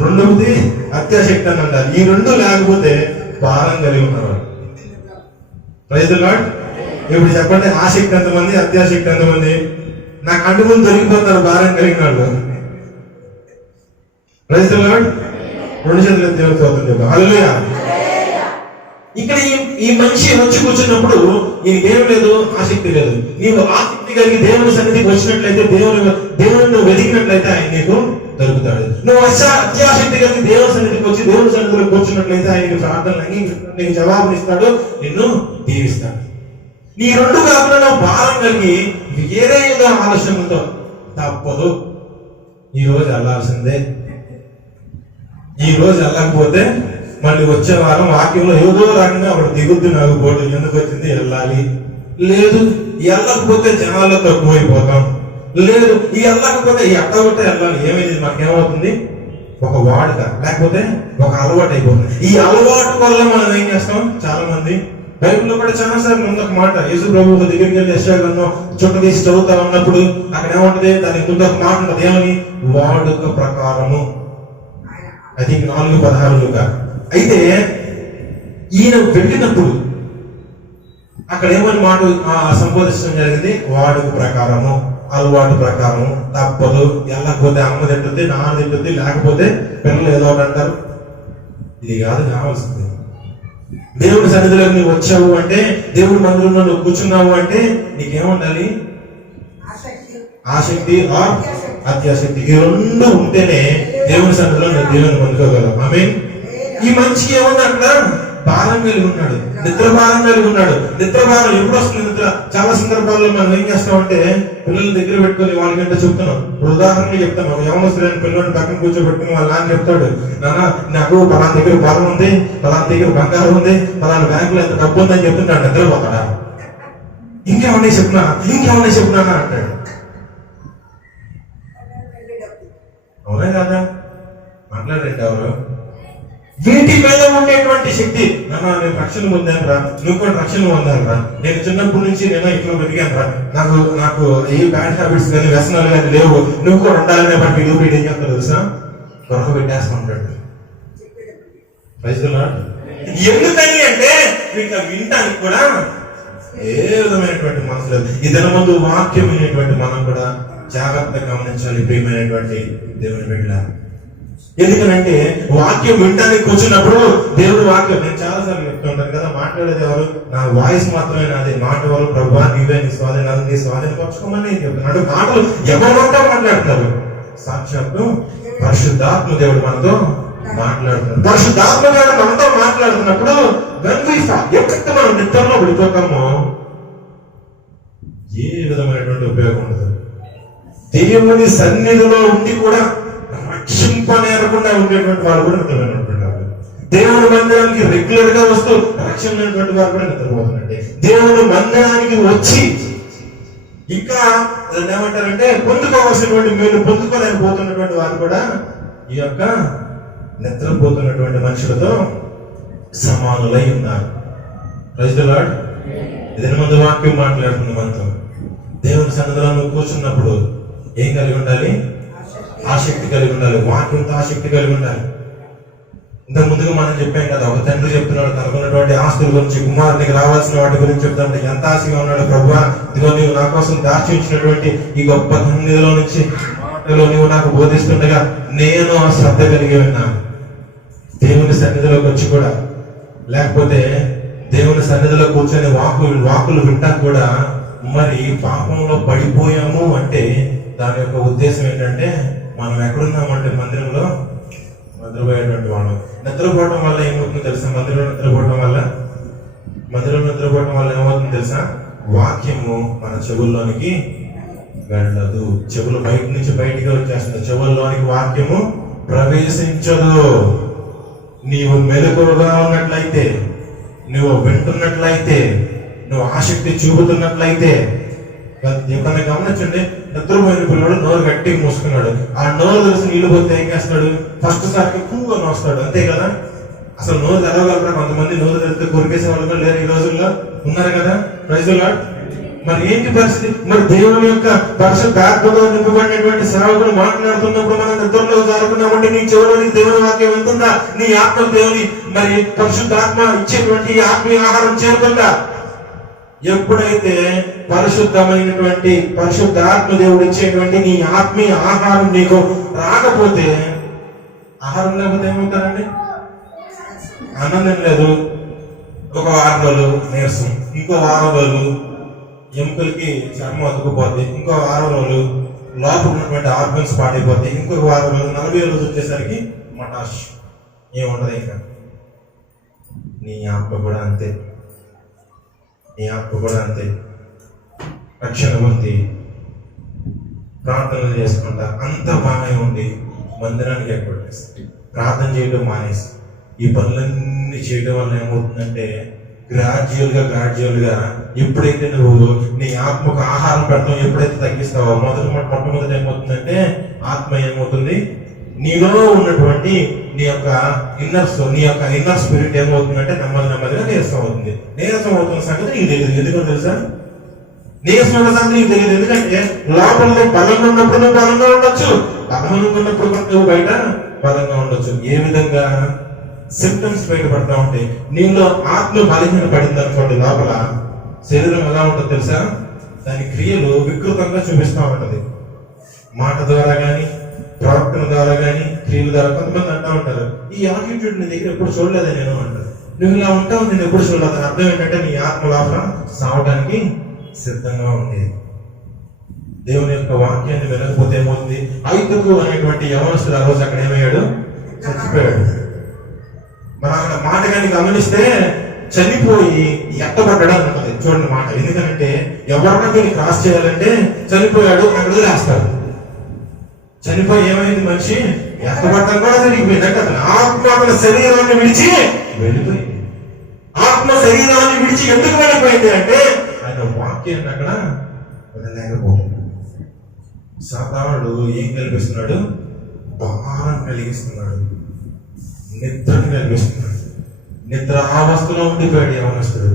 2వది అత్యాసక్తి అని ఉండాలి. ఈ 2 లేకపోతే భారం కలిగి ఉన్నవాడు. Praise the Lord. ఇప్పుడు చెప్పండి, ఆసక్తి ఎంతమంది, అత్యాసక్తి ఎంతమంది? నాకు అంటు ముందు దొరికిపోతారు భారం కలిగిన వాళ్ళు. Praise the Lord. రెండు చేతులు దేవుని స్తోత్రం చెప్తాం. హల్లెలూయా. ఇక్కడ ఈ మనిషి వచ్చి కూర్చున్నప్పుడు ఈయనకేం లేదు, ఆసక్తి లేదు. నీవు ఆసక్తి కలిగి దేవుని సన్నిధికి వచ్చినట్లయితే, దేవుని వెతికినట్లయితే ఆయన నీకు దొరుకుతాడు. నువ్వు అత్యాసక్తి కలిగి దేవుని సన్నిధికి వచ్చి దేవుని సన్నిధిలో కూర్చున్నట్లయితే ఆయన ప్రార్థనలు నీకు జవాబునిస్తాడు, నిన్ను దీవిస్తాడు. నీ రెండు కాకుండా నువ్వు భారం కలిగి ఏదో ఏదో ఆలోచనతో తప్పదు, ఈ రోజు వెళ్ళాల్సిందే, ఈ రోజు వెళ్ళకపోతే మళ్ళీ వచ్చే వారం వాక్యంలో ఏదో రకంగా అప్పుడు దిగుద్దు, నాకు పోటీ ఎందుకు వచ్చింది, వెళ్ళాలి, లేదు వెళ్ళకపోతే జనాల్లో తక్కువైపోతాం, లేదు ఈ వెళ్ళకపోతే ఎట్టగొట్టే వెళ్ళాలి. ఏమైంది, మనకేమవుతుంది, ఒక వాడుక లేకపోతే ఒక అలవాటు అయిపోతుంది. ఈ అలవాటు వల్ల మనం ఏం చేస్తాం, చాలా మంది బైబిల్లో కూడా చాలా సార్లు ఉంది ఒక మాట, యేసు ప్రభు దగ్గరికి వెళ్ళి యెషయా గ్రంథం చుట్ట తీసి చదువుతా ఉన్నప్పుడు అక్కడ ఏమంటది, దానికి ముందు ఒక మాట ఉంటుంది, ఏమని, వాడుక ప్రకారము. I think 4:16. అయితే ఈయన వెళ్ళినప్పుడు అక్కడ ఏమని మాట సంబోధించడం జరిగింది, వాడుక ప్రకారము, అలవాటు ప్రకారం, తప్పదు, వెళ్ళకపోతే అమ్మ తింటుంది, నాన్న తింటుంది, లేకపోతే పిల్లలు ఏదో ఒకటి అంటారు. ఇది కాదు కావాల్సింది. దేవుడి సన్నిధిలో నువ్వు వచ్చావు అంటే, దేవుడి మందిరంలో నువ్వు కూర్చున్నావు అంటే నీకేముండాలి, ఆసక్తి ఆర్ అత్యాసక్తి. ఈ రెండు ఉంటేనే దేవుని సన్నిధిలో నువ్వు దేవుని పొందుకోగలవు. ఆమేన్. ఈ మనిషికి ఏమన్నా అక్కడ భారం కలిగి ఉన్నాడు, నిద్ర భారం కలిగి ఉన్నాడు. నిద్ర భారం ఎప్పుడు వస్తుంది? నిద్ర చాలా సందర్భాల్లో మనం ఏం చేస్తామంటే పిల్లల దగ్గర పెట్టుకుని వాళ్ళకంటే చెప్తున్నాం. ఇప్పుడు ఉదాహరణకి చెప్తాం, ఒక యవనస్తులైన పిల్లల్ని పక్కన కూర్చోబెట్టుకుని వాళ్ళ నాన్న చెప్తాడు, నాన్న నాకు పలానా దగ్గర భారం ఉంది, పలానా దగ్గర బంగారం ఉంది, పలానా బ్యాంకులో ఎంత డబ్బు ఉందని చెప్తున్నాడు. నిద్రపోతాడా? ఇంకేమన్నా చెప్తున్నా అంటాడు. అవునా కాదా? మాట్లాడండి ఎవరు? వీటి మీద ఉండేటువంటి శక్తి, నేను రక్షణ పొందాను రా, నువ్వు కూడా రక్షణ పొందాను రా, నేను చిన్నప్పటి నుంచి నేను ఇట్లా బతికాను రా, నాకు ఏ బ్యాడ్ హ్యాబిట్స్ కానీ వ్యసనాలు కానీ లేవు, నువ్వు కూడా ఉండాలనే బట్టి నువ్వు ఏం చేస్తావు తెలుసా, గొడవ పెట్టేసుకుంటాడు. Praise the lord. ఎందుకని అంటే ఇంకా వినటానికి కూడా ఏ విధమైనటువంటి మనసు లేదు. ఇతని ముందు వాక్యం వినేటువంటి మనం కూడా జాగ్రత్తగా గమనించాలి ప్రియమైనటువంటి దేవుని బిడ్డ. ఎందుకనంటే వాక్యం వినడానికి కూర్చున్నప్పుడు దేవుడు వాక్యం, నేను చాలా సార్లు చెప్తూ ఉంటాను కదా, మాట్లాడేది ఎవరు, నా వాయిస్ మాత్రమే నాది, మాట ఎవరు, ప్రభువా నీవే, నీ స్వాధీనం, నీ స్వాధీనం పరచుకోమని నేను చెప్తున్నాడు. మాటలు ఎవరితో మాట్లాడుతున్నారు? సాక్షాత్తు పరిశుద్ధాత్మ దేవుడు మనతో మాట్లాడుతున్నాడు. పరిశుద్ధాత్మ దేవుడు మనతో మాట్లాడుతున్నప్పుడు ఎక్కడికి మనం నిద్రలో పడిపోతామో ఏ విధమైనటువంటి ఉపయోగం ఉండదు. దేవుని సన్నిధిలో ఉండి కూడా రక్షింపనేరకుండా ఉండేటువంటి వారు కూడా నిద్రపోయినటువంటి, దేవుని మందిరానికి రెగ్యులర్ గా వస్తూ రక్షణ లేనటువంటి వారు కూడా నిద్రపోతున్నట్టే. దేవుని మందిరానికి వచ్చి ఇంకా ఏమంటారంటే పొందుకోవాల్సినటువంటి మేలు పొందుకోలేకపోతున్నటువంటి వారు కూడా ఈ యొక్క నిద్రపోతున్నటువంటి మనుషులతో సమానులై ఉన్నారు. Praise the Lord. ఇదని ముందు వాక్యం మాట్లాడుతున్న మనతో దేవుని సన్నిధిలో నువ్వు కూర్చున్నప్పుడు ఏం కలిగి ఉండాలి? ఆసక్తి కలిగి ఉండాలి. వాక్యంతో ఆసక్తి కలిగి ఉండాలి. ఇంతకు ముందుగా మనం చెప్పాం కదా, ఒక తండ్రి చెప్తున్నాడు తనకున్నటువంటి ఆస్తుల గురించి, కుమారునికి రావాల్సిన వాటి గురించి చెప్తాంటే ఎంత ఆశగా ఉన్నాడు, ప్రభువా ఇదిగో నీవు నా కోసం దాచి ఉంచినటువంటి ఈ గొప్ప సన్నిధిలో నుంచి మాటలో నీవు నాకు బోధిస్తుండగా నేను శ్రద్ధ కలిగి ఉన్నాను. దేవుని సన్నిధిలోకి వచ్చి కూడా, లేకపోతే దేవుని సన్నిధిలో కూర్చొని వాకులు వింటా కూడా మరి పాపంలో పడిపోయాము అంటే దాని యొక్క ఉద్దేశం ఏంటంటే మనం ఎక్కడున్నామంటే మందిరంలో నిద్రపోయేటువంటి వాళ్ళం. నిద్రపోవడం వల్ల ఏమవుతుందో తెలుసా? మందిరంలో నిద్రపోవడం వల్ల ఏమవుతుందో తెలుసా? వాక్యము మన చెవుల్లోనికి వెళ్ళదు. చెవులు బయట నుంచి బయటికి వచ్చేస్తుంది. చెవుల్లోనికి వాక్యము ప్రవేశించదు. నీవు మెలకువగా ఉన్నట్లయితే, నువ్వు వింటున్నట్లయితే, నువ్వు ఆసక్తి చూపుతున్నట్లయితే, ఎప్పుడైనా గమనించండి, నిద్రపోయిన పిల్లడు నోరు గట్టిగా మూసుకున్నాడు. ఆ నోరు తెలిసి నీళ్లు పోతే ఏం చేస్తాడు? ఫస్ట్ సారికి ఎక్కువగా నోస్తాడు, అంతే కదా. అసలు నోరు తెరవగలరా? కొంతమంది నోరు తెరిస్తే కొరికేసే వాళ్ళు కూడా లేరు ఈ రోజుల్లో, ఉన్నారు కదా. Praise the Lord. మరి ఏంటి పరిస్థితి? మరి దేవుని యొక్క పరిశుద్ధాత్మతో నింపబడినటువంటి సేవకులు మాట్లాడుతున్నప్పుడు మనం నిద్రలో జారుకున్నామంటే నీ చెవులోని దేవుని వాక్యం వెళ్తుందా? నీ ఆత్మ దేవుని మరి పరిశుద్ధాత్మ ఇచ్చేటువంటి ఆత్మీయ ఆహారం చేరుతుందా? ఎప్పుడైతే పరిశుద్ధమైనటువంటి పరిశుద్ధాత్మ దేవుడు ఇచ్చేటువంటి నీ ఆత్మీయ ఆహారం నీకు రాకపోతే, ఆహారం లేకపోతే ఏమవుతారండి? ఆనందం లేదు. ఒక వారం రోజులు నీరసం, ఇంకో వారం రోజులు ఎముకలకి చర్మం అతుకుపోద్ది, ఇంకో వారం రోజులు లోపల ఉన్నటువంటి ఆర్గన్స్ పాడైపోద్ది, ఇంకొక వారం రోజులు 40 రోజులు వచ్చేసరికి మటాష్ ఏముండదు. ఇంకా నీ ఆత్మ కూడా అంతే, నీ ఆత్మ కూడా అంతే. రక్షణ పొంది ప్రార్థనలు చేసుకుంటా అంత బాగానే ఉంది, మందిరానికి ఏర్పడేసి ప్రార్థన చేయడం మానేసి ఈ పనులన్నీ చేయడం వల్ల ఏమవుతుందంటే గ్రాడ్యువల్ గా ఎప్పుడైతే నువ్వు నీ ఆత్మకు ఆహారం పెడతావు, ఎప్పుడైతే తగ్గిస్తావో మొట్టమొదటి ఏమవుతుందంటే ఆత్మ ఏమవుతుంది, నీలో ఉన్నటువంటి నీ యొక్క ఇన్నర్ స్పిరిట్ ఏమవుతుందంటే నెమ్మదిగా నీరసం అవుతుంది. నీరసం అవుతున్న సంగతి నీకు తెలియదు. ఎందుకో తెలుసా? నీరసం ఉన్న సంగతి నీకు తెలియదు. ఎందుకంటే లోపల బలంగా ఉన్నప్పుడు నువ్వు బలంగా ఉండొచ్చు, బలంగా ఉన్నప్పుడు నువ్వు బయట బలంగా ఉండొచ్చు. ఏ విధంగా సిమ్టమ్స్ బయటపడతా ఉంటాయి. నీలో ఆత్మ బలహీన పడింది అనుకోండి, లోపల శరీరం ఎలా ఉంటుందో తెలుసా? దాని క్రియలు వికృతంగా చూపిస్తూ ఉంటది. మాట ద్వారా గాని, ప్రవర్తన ద్వారా గాని, క్రియల ద్వారా. కొంతమంది అంటూ ఉంటారు, ఈ యాటిట్యూడ్ నీ దగ్గర ఎప్పుడు చూడలేదా నేను అంటారు. నువ్వు ఇలా ఉంటావు, నేను ఎప్పుడు చూడలేదు. అర్థం ఏంటంటే నీ ఆత్మ లోపల సావడానికి సిద్ధంగా ఉంది. దేవుని యొక్క వాక్యాన్ని వినకపోతే ఏమవుతుంది? ఐదుకు అనేటువంటి యవనస్తుడు ఆ రోజు అక్కడ ఏమయ్యాడు? చచ్చిపోయాడు. మనం అక్కడ మాట కానీ గమనిస్తే చనిపోయి ఎత్తబడ్డాడు అన్నది చూడండి మాట. ఎందుకంటే ఎవరన్నా దీన్ని క్రాస్ చేయాలంటే చనిపోయాడు అక్కడ వదిలేస్తారు. చనిపోయి ఏమైంది? మనిషి ఎత్తబడ్డం కూడా జరిగిపోయింది. అంటే అతను ఆత్మ తన శరీరాన్ని విడిచి వెళ్ళిపోయింది. ఆత్మ శరీరాన్ని విడిచి ఎందుకు వెళ్ళిపోయింది అంటే ఆయన వాక్యాన్ని అక్కడ వినలేకపోతుంది. సాతానుడు ఏం కల్పిస్తున్నాడు? భారం కలిగిస్తున్నాడు, నిద్రను కలిగిస్తున్నాడు. నిద్ర అవస్థలో ఉండిపోయాడు యవనస్తుడు.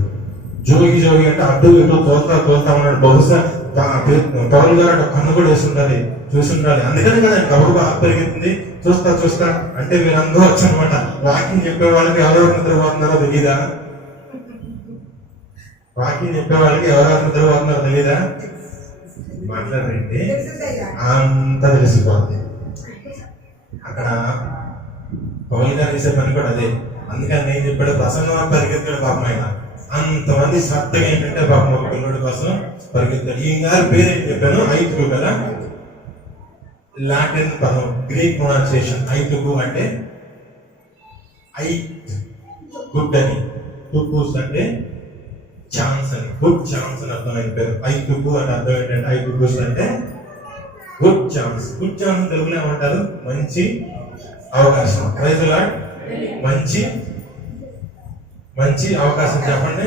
జోగి అంటే అడ్డు ఇటు తోలుతా ఉన్నాడు. బహుశా పౌలు గారు కన్ను కూడా వేస్తుండాలి, చూస్తుండాలి. అందుకని కదా కబురు బాగా పెరిగింది. చూస్తా అంటే వీరందరూ వచ్చనమాట. వాకింగ్ చెప్పే వాళ్ళకి ఎవరెవరు నిద్రపోతున్నారో తెలీదా? వాకింగ్ చెప్పే వాళ్ళకి ఎవరెవరు నిద్రపోతున్నారో తెలీదా? మాట్లాడండి, అంతా తెలిసిపోతుంది. అక్కడ పౌలు గారు చేసే పని కూడా అదే. అందుకని నేను చెప్పాడు, ప్రసంగం పరిగెత్తాడు పాపం. ఆయన అంతమంది శ్రద్ధగా ఏంటంటే పాపం ఒక పిల్లడి కోసం పరిగెత్తాడు. ఈ గారి పేరు ఏం చెప్పాను? ఐతుకు కదా, లాటిన్ పదం, గ్రీక్ ప్రొనౌన్సియేషన్. ఐతుకు అంటే గుడ్ అని, టుకుస్ అంటే ఛాన్స్ అని, గుడ్ ఛాన్స్ అని అర్థమైన పేరు. ఐతుకు అని అర్థం ఏంటంటే, ఐతుకుస్ అంటే గుడ్ ఛాన్స్. గుడ్ ఛాన్స్ తెలుగులో ఏమంటారు? మంచి అవకాశం. Praise Lord. మంచి అవకాశం చెప్పండి.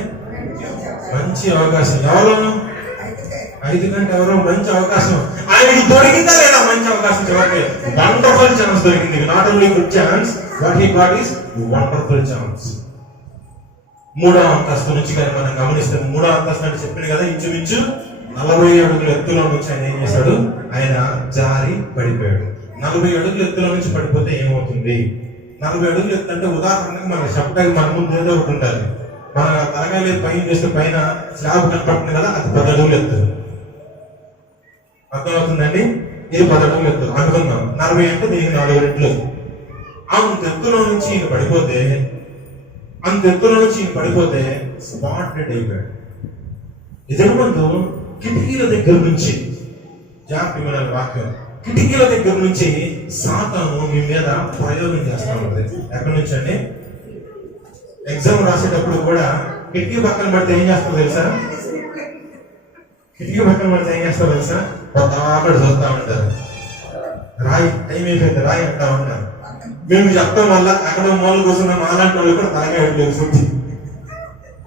మంచి అవకాశం ఎవరు? 5 గంట ఎవరో మంచి అవకాశం ఆయనకి దొరికిందా లేదా? మంచి అవకాశం చెప్పండి. వండర్ఫుల్ ఛాన్స్ దొరికింది. Not only good chance, what he got is wonderful chance. 3వ అంతస్తు నుంచి కానీ మనం గమనిస్తే, 3వ అంతస్తు అంటే చెప్పింది కదా, ఇంచుమించు 40 అడుగుల ఎత్తులో నుంచి ఆయన ఏం చేశాడు? ఆయన జారి పడిపోయాడు. 40 అడుగుల ఎత్తులో నుంచి పడిపోతే ఏమవుతుంది? 40 అడుగులు ఎత్తు అంటే ఉదాహరణకు మన శబ్దానికి మన ముందు ఏదో ఒకటి ఉంటుంది. మన తరగాలి పైన చేస్తే పైన స్లాబ్ కనపడుతుంది కదా, అది 10 అడుగులు ఎత్తు. అర్థమవుతుందండి? ఇది 10 అడుగులు ఎత్తు అనుకుందాం. 40 అంటే దీనికి 4 రెట్లు. అంత ఎత్తులో నుంచి ఈయన పడిపోతే స్పాట్ డెడ్ అయిపోయాడు. ఇదేమంటూ కిటికీల దగ్గర నుంచి, జాగ్రత్త వాక్యం, కిటికీల దగ్గర నుంచి సాతాను మీ మీద ప్రయోగం చేస్తా ఉంటుంది. ఎక్కడి నుంచి అండి? ఎగ్జామ్ రాసేటప్పుడు కూడా కిటికీ పక్కన పడితే ఏం చేస్తారో తెలుసా? అక్కడ చూస్తా ఉంటారు. రాయి, టైం అయిపోయింది, రాయి అంటా ఉంటారు. మేము చెప్తాం వల్ల అక్కడ మూల కోసం అలాంటి వాళ్ళు కూడా తలగా వెళ్ళలేదు.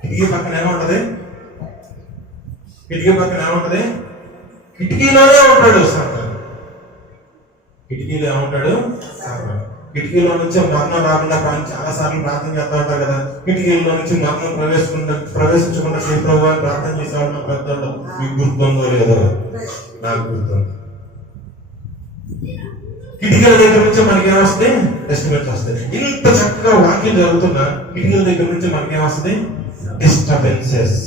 కిటికీ పక్కన ఏముంటది? కిటికీలోనే ఉంటాడు సాతాను. కిటికీలో ఏమంటాడు? కిటికీలో నుంచి మరణం రాకుండా చాలా సార్లు ప్రార్థన చేస్తా ఉంటారు కదా. కిటికీలో నుంచి మరణం ప్రవేశించకుండా శ్రీప్రభు అని ప్రార్థన చేసేవాళ్ళు పెద్దవాళ్ళు. మీకు గుర్తుందో లేదో? నాకు గుర్తుంది. కిటికీల దగ్గర నుంచి మనకేమొస్తుంది? టెస్టిమెంట్స్ వస్తాయి. ఇంత చక్కగా వాక్యం జరుగుతున్నా కిటికీల దగ్గర నుంచి మనకేమొస్తుంది? డిస్టర్బెన్సెస్.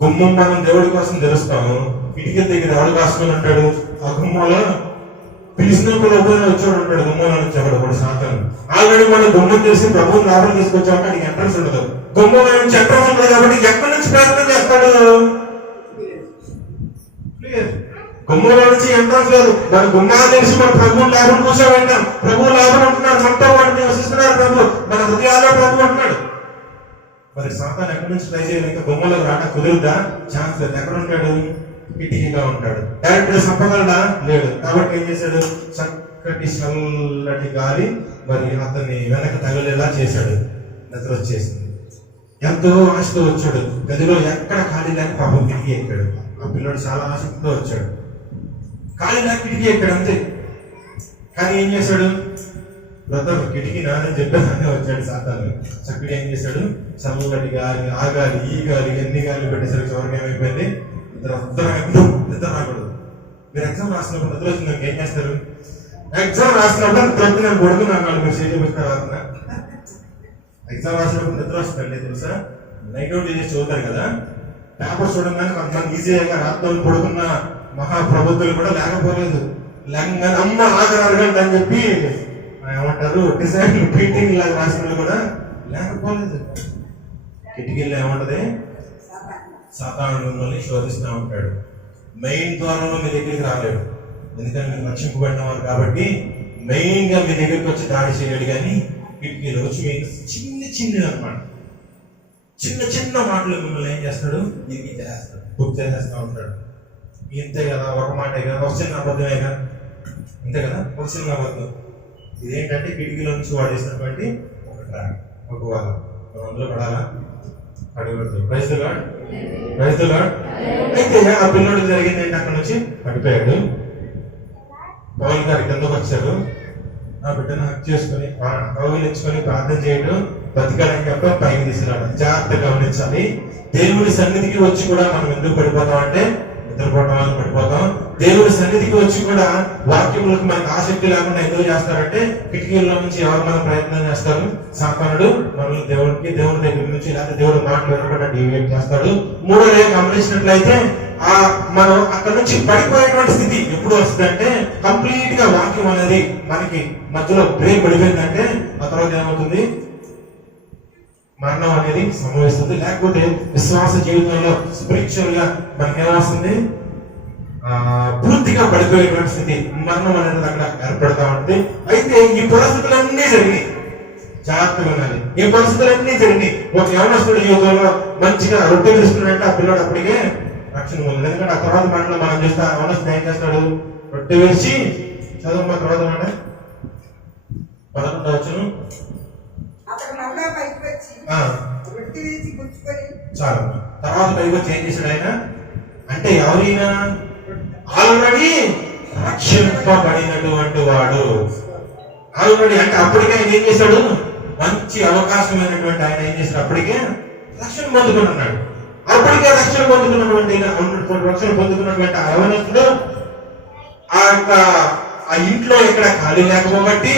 గుమ్మం మనం దేవుడి కోసం తెరుస్తాము, కిటికీ దగ్గర ఎవడు కాసుకొని ఉంటాడు? ఆ గుమ్మంలో పిలిచినప్పుడు ఎవరైనా వచ్చాడు ఉంటాడు, గుమ్మంలో నుంచి ఒకడు సాతాను. ఆల్రెడీ మనం గుమ్మం చేసి ప్రభువుని లోపల తీసుకొచ్చామంటే అది ఎంట్రన్స్ ఉండదు, గుమ్మం నుంచి ఎంట్రన్స్ ఉండదు. కాబట్టి ఎక్కడి నుంచి ప్రయత్నం చేస్తాడు? గుమ్మంలో నుంచి ఎంట్రన్స్ లేదు. మన గుమ్మాలు తెలిసి మన ప్రభువుని లోపల కూర్చోబెట్టాం, ప్రభువు లోపల ఉంటున్నాడు, మనతో వాడు నివసిస్తున్నాడు ప్రభు, మన హృదయాల్లో ప్రభు అంటున్నాడు. మరి సాతాను ఎక్కడి నుంచి ట్రై చేయాలి? ఇంకా గుమ్మలోకి రాక కుదురుదా? ఛాన్స్ లేదు. ఎక్కడ ఉంటాడు? కిటికీగా ఉంటాడు. డైరెక్ట్ సంపగలడా? లేడు. కాబట్టి ఏం చేశాడు? చక్కటి చల్లటి గాలి మరి అతన్ని వెనక తగిలేలా చేశాడు. నిద్ర వచ్చేసింది. ఎంతో ఆశతో వచ్చాడు, గదిలో ఎక్కడ ఖాళీ లేక పాపం కిటికీ ఎక్కాడు. ఆ పిల్లడు చాలా ఆసక్తితో వచ్చాడు, ఖాళీ లేక కిటికీ ఎక్కాడు అంతే. కానీ ఏం చేశాడు? బ్రదర్ కిటికీ నానని చెప్పేదాన్ని వచ్చాడు సాతాను. చక్కగా ఏం చేశాడు? చల్లటి గాలి, ఆ గాలి, ఈ గాలి, ఎన్ని గాలి పెట్టేసరికి చివరికి ఏమైపోయింది? నిద్ర రాకూడదు. మీరు ఎగ్జామ్ రాసినప్పుడు నిద్ర వచ్చిందాక ఏం చేస్తారు? ఎగ్జామ్ రాసినప్పుడు నిద్ర వచ్చి నేను పడుకున్నాను, మీరు చేతి చూపిస్తారు. ఎగ్జామ్ రాసినప్పుడు నిద్ర వస్తుందండి తెలుసా? నైట్ అవుట్ చేసి చదువుతారు కదా, పేపర్ చూడగానే కొంతమంది ఈజీగా రాత్రి పడుకున్న మహాప్రభుత్వాలు కూడా లేకపోలేదు. లేకపోతే అమ్మ ఆగరాగండి అని చెప్పి ఏమంటారు డిజైన్ పెయింటింగ్ లాగా రాసిన కూడా లేకపోలేదు. కిటికీల్లో ఏమంటది? సాతాను మిమ్మల్ని శోధిస్తూ ఉంటాడు. మెయిన్ ద్వారంలో మీ దగ్గరికి రాలేడు, ఎందుకంటే మీరు రక్షింపబడిన వారు కాబట్టి. మెయిన్ గా మీ దగ్గరికి వచ్చి దాడి చేయలేడు, కానీ కిటికీలో వచ్చి మీకు చిన్నది అనమాట, చిన్న మాటలు మిమ్మల్ని ఏం చేస్తాడు? ఇది చేస్తాడు, బుక్ చేసేస్తూ ఉంటాడు. ఇంతే కదా, ఒక మాటే కదా, ఒక చిన్న అబద్ధమేగా, అంతే కదా, ఒక చిన్న అబద్ధం. ఇదేంటంటే కిటికీలో నుంచి వాడేసినటువంటి ఒక ట్రాక్, ఒక వాళ్ళ మనం అందులో పడాలా? అడుగుతుంది. Praise the Lord, praise the Lord. అయితే ఆ పిల్లడు జరిగింది ఏంటి? అక్కడ నుంచి పడిపోయాడు. పౌలు గారి కిందకు వచ్చారు, ఆ బిడ్డను హక్ చేసుకుని కౌగిలించుకొని ప్రార్థన చేయడం, బతికాలని చెప్ప పైకి తీసుకురావడం. జాగ్రత్తగా గమనించాలి. దేవుని సన్నిధికి వచ్చి కూడా మనం ఎందుకు పడిపోతాం అంటే నిద్రపోవడం వల్ల పడిపోతాం. దేవుని సన్నిధికి వచ్చి కూడా వాక్యములకు మనకు ఆసక్తి లేకుండా ఎందుకు చేస్తారంటే కిటికీల్లో నుంచి ఎవరు మనం ప్రయత్నం చేస్తారు? సాతానుడు మనల్ని దేవుని దగ్గర నుంచి లేకపోతే దేవుడి మాటలు వినకుండా డివియేట్ చేస్తాడు. మూడోది గమనించినట్లయితే మనం అక్కడ నుంచి పడిపోయేటువంటి స్థితి ఎప్పుడు వస్తుందంటే కంప్లీట్ గా వాక్యం అనేది మనకి మధ్యలో బ్రేక్ పడిపోయిందంటే ఆ తర్వాత ఏమవుతుంది? మరణం అనేది సంభవిస్తుంది. లేకపోతే విశ్వాస జీవితంలో స్పిరిచువల్ గా మనకి ఏమొస్తుంది? పూర్తిగా పడిపోయేటువంటి స్థితి, మరణం అనేది అక్కడ ఏర్పడతా ఉంటుంది. అయితే ఈ పరిస్థితులన్నీ జరిగినాయి, జాగ్రత్తగా ఉండాలి. ఈ పరిస్థితులన్నీ జరిగినాయి. ఒక యవనస్తుడి జీవితంలో మంచిగా రొట్టె విరుస్తున్నాడంటే ఆ పిల్లడు అప్పటికే రక్షణ పొందాడు. ఎందుకంటే ఆ తర్వాత మాటలో మనం చూస్తే యవనస్తుడు ఏం చేస్తాడు? రొట్టె విరిచి చదువు తర్వాత మాట 11వ వచనం చాలు. తర్వాత పైకి వచ్చి ఏం చేశాడు ఆయన అంటే? ఎవరైనా ఆల్రెడీ రక్షింపబడినటువంటి వాడు, ఆల్రెడీ అంటే అప్పటికే ఆయన ఏం చేశాడు? మంచి అవకాశమైనటువంటి ఆయన ఏం చేశాడు? అప్పటికే రక్షణ పొందుకున్నాడు. అప్పటికే రక్షణ పొందుకున్నటువంటి ఆ యవనస్తుడు ఆ ఇంట్లో ఎక్కడ ఖాళీ లేకపోబట్టి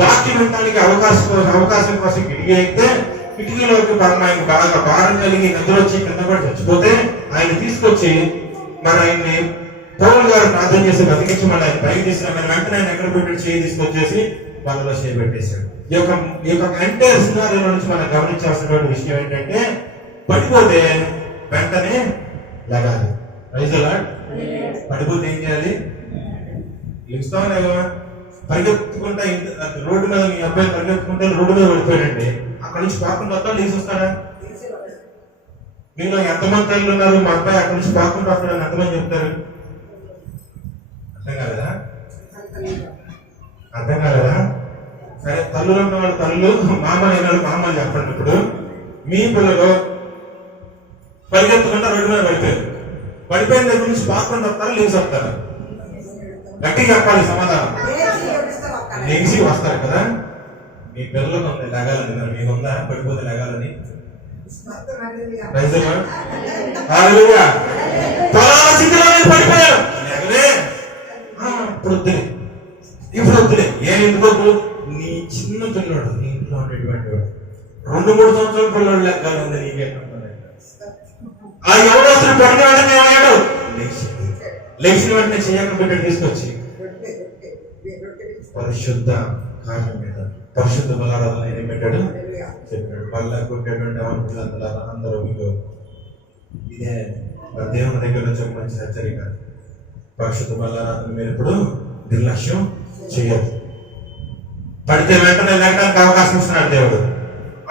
వాక్యం వినడానికి అవకాశం కోసం కిటికీ అయితే కిటికీలోకి ఆయన బాగా భారం కలిగి నిద్ర వచ్చి కింద పడి చచ్చిపోతే ఆయన తీసుకొచ్చి మరి ఆయన్ని పౌలు గారు ప్రార్థన చేసి బతికించమని ఆయన పైకి తీసుకుని వెంటనే ఆయన ఎక్కడ పెట్టి చేయి తీసుకొచ్చేసి వాళ్ళలో చేయబెట్టేశాడు. ఈ యొక్క ఎంటైర్ సినారియోలో నుంచి మనం గమనించాల్సినటువంటి విషయం ఏంటంటే పడిపోతే వెంటనే లగాలి. Praise the lord. పడిపోతే ఏం చేయాలి? లెగుస్తావా లేవా? పరిగెత్తుకుంటా రోడ్డు మీద మీ అబ్బాయి పరిగెత్తుకుంటే రోడ్డు మీద పడిపోయాడండి, అక్కడ నుంచి పాకుండా వస్తా లేచి వస్తాడా? మీలో ఎంతమంది తల్లి ఉన్నారు? మా అబ్బాయి అక్కడ నుంచి పాకుండా వస్తాడని ఎంతమంది చెప్తారు? అర్థం కాలేదా? అర్థం కాలేదా? సరే, తల్లులు ఉన్న వాళ్ళు తల్లు, మామలు అయిన వాళ్ళు మామలు చెప్పండి. ఇప్పుడు మీ పిల్లలు పరిగెత్తుకుంటా రోడ్డు మీద పడిపోయిన దగ్గర నుంచి పాకుండా వస్తారా లేచి వస్తారా? గట్టిగా చెప్పాలి సమాధానం. లేచి వస్తారు కదా. మీ పిల్లలకు ఉంది లెగాలని, మరి మీకు ఉందా పడిపోతే లెగాలని? పడిపోయారు ఇప్పుడు వద్దులే. ఎందుకు? నీ చిన్న పిల్లడు, నీ ఇంట్లో ఉండేటువంటి 2-3 సంవత్సరాల పిల్లడు లెక్కాలి ఉంది నీకే. ఆ యవనస్తుడు పడిన వెంటనే ఏమయ్యాడు? లేచిన వెంటనే చేయక బిడ్డను తీసుకొచ్చి పరిశుద్ధ కార్యం మీద పరిశుద్ధ బలారాధన ఏం పెట్టాడు? చెప్పాడు. బల్ల కొట్టేటువంటి అందరూ మీకు ఇదే దేవుని దగ్గర నుంచి ఒక మంచి హెచ్చరిక. పరిశుద్ధ బలారాధన మీరు ఇప్పుడు నిర్లక్ష్యం చేయదు. పడితే వెంటనే లేకడానికి అవకాశం ఇస్తున్నాడు దేవుడు.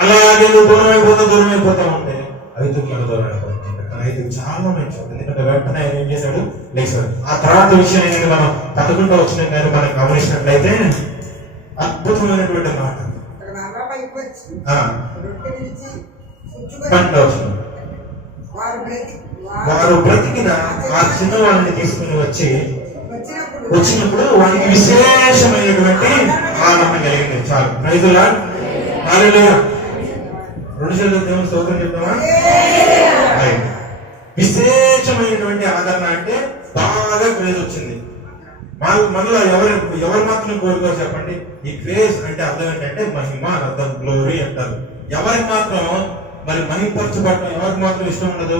అలాగే నువ్వు దూరం అయిపోతా ఉంటే ఐదుకు మన దూరం అయిపోతుంది. కానీ ఐదుకు చాలా మంచి, ఎందుకంటే వెంటనే ఆయన ఏం చేశాడు? లేచాడు. ఆ తర్వాత విషయం ఏంటంటే మనం 11 వచ్చిన కానీ మనం గమనించినట్లయితే అద్భుతమైనటువంటి మాట. 12 వచ్చిన వారు బ్రతికిన ఆ చిన్నవాడిని తీసుకుని వచ్చినప్పుడు వారికి విశేషమైనటువంటి ఆనందం కలిగింది. చాలు. ప్రైజులా హల్లెలూయా. 2 చేతుల దేవుని స్తోత్రం చెప్తామా? విశేషమైనటువంటి ఆదరణ అంటే బాగా క్రేజ్ వచ్చింది. మనలో ఎవరు మాత్రం కోరుకో చెప్పండి. ఈ క్రేజ్ అంటే అర్థం ఏంటంటే మహిమ అర్థం, గ్లోరీ అంటారు. ఎవరికి మాత్రం మరి మహిమపరచబడటం ఎవరికి మాత్రం ఇష్టం ఉండదు?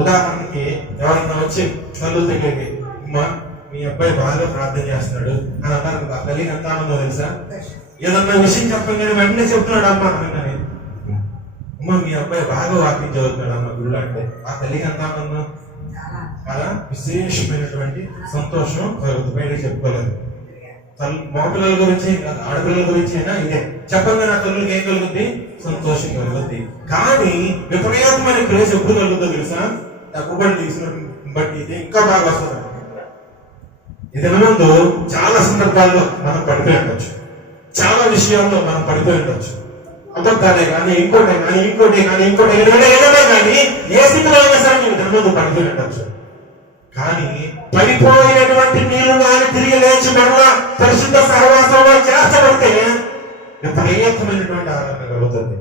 ఉదాహరణకి ఎవరన్నా వచ్చి తల్లి దగ్గరికి, అమ్మా మీ అబ్బాయి బాగా ప్రార్థన చేస్తున్నాడు అని అన్నారు. ఆ తల్లికి ఎంత ఆనందో తెలుసా? ఏదన్నా విషయం చెప్పగానే వెంటనే చెప్తున్నాడు అమ్మ అనగానే, అమ్మ మీ అబ్బాయి బాగా వాకింగ్ చదువుతున్నాడు అమ్మ గుళ్ళు అంటే ఆ తల్లికి ఎంత ఆనందం. అలా విశేషమైనటువంటి సంతోషం కలుగుతుంది. బయట చెప్పుకోలేదు. మగపిల్లల గురించి ఆడపిల్లల గురించి అయినా ఇదే చెప్పంగా నా తల్లికి ఏం కలుగుద్ది? సంతోషం కలుగుద్ది. కానీ విపరీతమైన క్రేజ్ ఎప్పుడు కలుగుతుందో తెలుసా? తగ్గుబడి తీసిన బట్టి ఇది ఇంకా బాగా వస్తుంది. ఇది ముందు చాలా సందర్భాల్లో మనం పడిపోయి ఉండొచ్చు, చాలా విషయాల్లో మనం పడిపోయి ఉండొచ్చు. అబద్ధాలే కానీ ఇంకోటే కానీ ఏదైనా కానీ ఏ స్థితిలో అయినా సరే నేను దాని ముందు పడిపోయి ఉండొచ్చు. కానీ పడిపోయినటువంటి నీళ్లు కానీ తిరిగి లేచి మరలా పరిశుద్ధ సహవాసంలో చేర్చబడితే విపరీతమైనటువంటి ఆనందం కలుగుతుంది.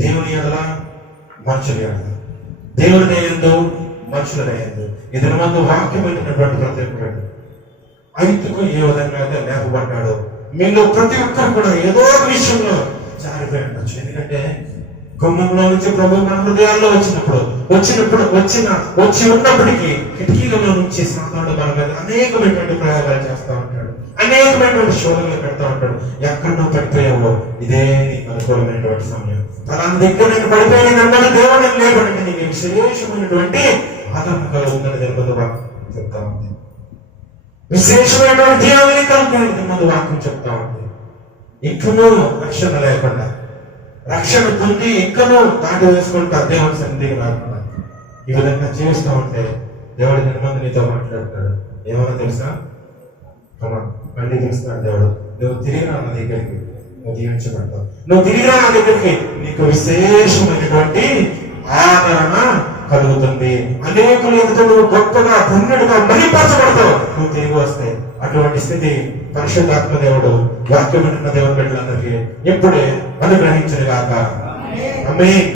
దేవుని ఎడల మనుషుల ఎడల, దేవుని దయందు మనుషుల దయందు. ఇది ముందు వాక్యమైనటువంటి ప్రత్యేకమైన ఐదుకు ఏ విధంగా అయితే లేపబడ్డాడో మీలో ప్రతి ఒక్కరు కూడా ఏదో ఒక విషయంలో జారిపోయి ఉండొచ్చు. ఎందుకంటే గుమ్మంలో నుంచి ప్రభు మన హృదయాల్లో వచ్చి ఉన్నప్పటికీ కిటికీలలో నుంచి సాతానుడు మన మీద అనేకమైనటువంటి ప్రయోగాలు చేస్తూ ఉంటాడు, అనేకమైనటువంటి శోధనలు పెడతా ఉంటాడు. ఎక్కడ నువ్వు పడిపోయావో ఇదే నీకు అనుకూలమైనటువంటి సమయం. అలాంటి దగ్గర నేను పడిపోయాను అన్నాడు దేవుడు లేబడి నీకు విశేషమైనటువంటి ఆదరణ కలుగుతుందని తెలుగు చెప్తా ఉంది. విశేషమైనటువంటి దేవుని కలుగుతుంది ముందు వాక్యం చెప్తా ఉంది. ఇంకనూ రక్షణ లేకుండా, రక్షణ పొంది ఇంకనూ దాటి వేసుకుంటా దేవుని సన్నిధికి రాకుండా ఈ విధంగా జీవిస్తూ ఉంటే దేవుడు నిర్మంది నీతో మాట్లాడతాడు. ఏమన్నా తెలుసా? మళ్ళీ చూస్తున్నాడు దేవుడు, నువ్వు తిరిగి నా దగ్గరికి, నువ్వు దీవించబడతావు. నువ్వు తిరిగి నా దగ్గరికి నీకు విశేషమైనటువంటి ఆదరణ కలుగుతుంది. అనేకులు ఎదుట నువ్వు గొప్పగా పుణ్యుడిగా మరిపరచబడతావు. నువ్వు తిరిగి వస్తే అటువంటి స్థితి పరిశుద్ధాత్మ దేవుడు వాక్యం వింటున్న దేవుని బిడ్డలందరికీ ఇప్పుడే అనుగ్రహించను గాక. ఆమేన్.